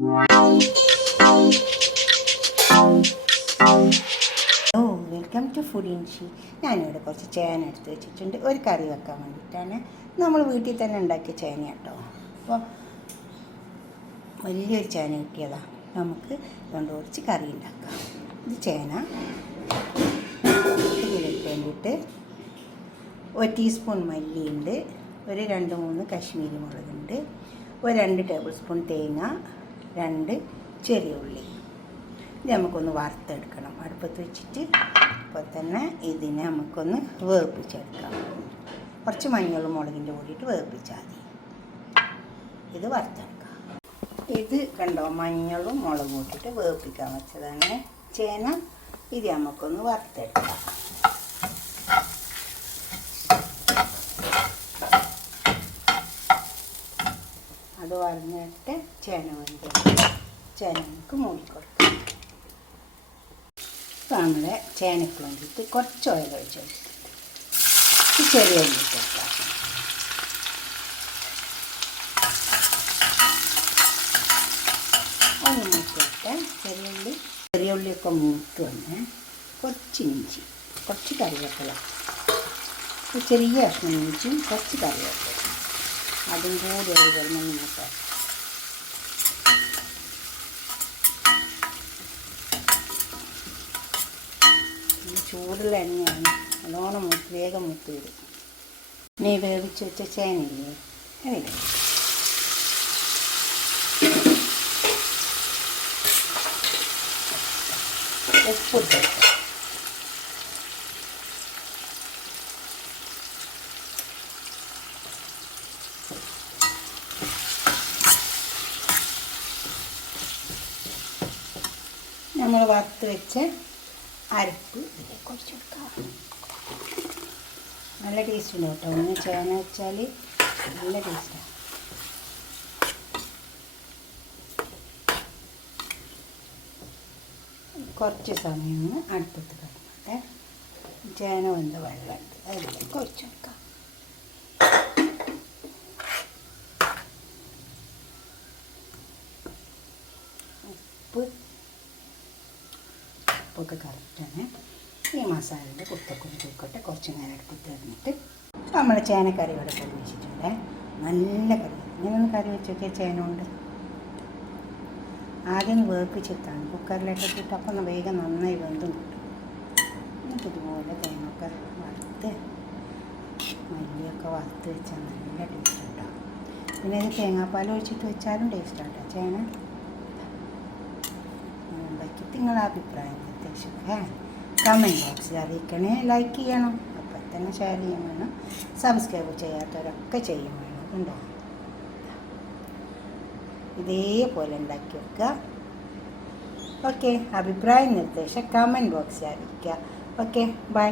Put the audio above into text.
Oh welcome to food ഇൻഷി. ഞാനിവിടെ കുറച്ച് ചേന എടുത്ത് വെച്ചിട്ടുണ്ട്. ഒരു കറി വെക്കാൻ വേണ്ടിയിട്ടാണ്. നമ്മൾ വീട്ടിൽ തന്നെ ഉണ്ടാക്കിയ ചേന കേട്ടോ. അപ്പോൾ വലിയൊരു ചേന കിട്ടിയതാണ്. നമുക്ക് അതുകൊണ്ട് കുറച്ച് കറി ഉണ്ടാക്കാം. ഇത് ചേന ഇതിലേക്ക് വേണ്ടിയിട്ട് 1 ടീസ്പൂൺ മല്ലിയുണ്ട്, ഒരു 2-3 കശ്മീരി മുളകുണ്ട്, ഒരു 2 ടേബിൾ സ്പൂൺ തേങ്ങ, 2 ചെറിയ ഉള്ളി. ഇത് നമുക്കൊന്ന് വറുത്തെടുക്കണം അടുപ്പത്ത് വെച്ചിട്ട്. അപ്പോൾ തന്നെ ഇതിനെ നമുക്കൊന്ന് വേവിപ്പിച്ചെടുക്കാം. കുറച്ച് മഞ്ഞളും മുളകിൻ്റെ കൂടിയിട്ട് വേവിപ്പിച്ചാൽ മതി. ഇത് വറുത്തെടുക്കാം. ഇത് കണ്ടോ, മഞ്ഞളും മുളകും കൂട്ടിയിട്ട് വേവിപ്പിക്കാൻ വെച്ചതാണ് ചേന. ഇത് നമുക്കൊന്ന് വറുത്തെടുക്കാം. അത് വറന്നിട്ട് ചേന നമുക്ക് മൂടിക്കൊടുക്കാം. ഇപ്പോൾ നമ്മുടെ ചേനയ്ക്ക് വേണ്ടിയിട്ട് കുറച്ച് ഓയിൽ ഒഴിച്ച് കൊടുത്തിട്ട് ചെറിയ ഉള്ളി ചേർക്കാം. ഒന്ന് മൂത്തിട്ട് ചെറിയ ഉള്ളിയൊക്കെ മൂത്ത് വന്ന് കുറച്ച് ഇഞ്ചി, കുറച്ച് കറിവേപ്പില, ചെറിയ കഷ്ണം ഇഞ്ചിയും കുറച്ച് കറിവേപ്പില, അതും കൂടി ഒരു വെള്ളം മൂക്കാം. ചൂടുള്ള എണ്ണയാണ്, നല്ലോണം വേഗം മൂത്ത് വരും. ഇനി വേവിച്ച് വെച്ച ചേനയില്ലേ അതിൽ ഉപ്പിട്ട് നമ്മൾ വറുത്ത് വെച്ച് അരപ്പ് ഇതിലേക്ക് ഒഴിച്ച് കൊടുക്കാം. നല്ല ടേസ്റ്റ് ഉണ്ട് കേട്ടോ. ഒന്ന് ചേന വെച്ചാൽ നല്ല ടേസ്റ്റാണ്. കുറച്ച് സമയം ഒന്ന് അടുപ്പത്ത് കിടന്നിട്ട് ചേന വെന്ത വെള്ളമുണ്ട് അതിലേക്ക് ഒഴിച്ച് കൊടുക്കാം. ഉപ്പൊക്കെ കറക്റ്റാണ്. ഈ മസാലയുടെ കുത്തൊക്കൊന്ന് തൂക്കട്ടെ. കുറച്ച് നേരം അടുപ്പത്ത് കഴിഞ്ഞിട്ട് നമ്മുടെ ചേനക്കറി ഇവിടെ കറി വെച്ചിട്ടുണ്ട്. നല്ല കറി. ഇങ്ങനെയൊന്ന് കറി വെച്ച് നോക്കിയാൽ ചേന കൊണ്ട് ആദ്യം വേപ്പിച്ചെത്താണ് കുക്കറിലേക്ക് ഇട്ടിട്ട്. അപ്പം ഒന്ന് വേഗം നന്നായി വെന്തും കിട്ടും. എന്നിട്ട് ഇതുപോലെ തേങ്ങയൊക്കെ വറുത്ത് മല്ലിയൊക്കെ വറുത്ത് വെച്ചാൽ നല്ല ടേസ്റ്റ് ഉണ്ടാവും. പിന്നെ ഇത് തേങ്ങാപ്പാൽ ഒഴിച്ചിട്ട് വെച്ചാലും ടേസ്റ്റ് ആട്ടോ ചേന. ഉണ്ടാക്കിയിട്ട് നിങ്ങളുടെ അഭിപ്രായം നിർദ്ദേശമൊക്കെ കമൻറ്റ് ബോക്സിൽ അറിയിക്കണേ. ലൈക്ക് ചെയ്യണം, അപ്പം തന്നെ ഷെയർ ചെയ്യാൻ വേണം. സബ്സ്ക്രൈബ് ചെയ്യാത്തവരൊക്കെ ചെയ്യും വേണം. ഉണ്ടോ? ഇതേപോലെ ഉണ്ടാക്കി വെക്കുക. ഓക്കെ, അഭിപ്രായം നിർദ്ദേശം കമൻറ്റ് ബോക്സിൽ അറിയിക്കുക. Okay, by.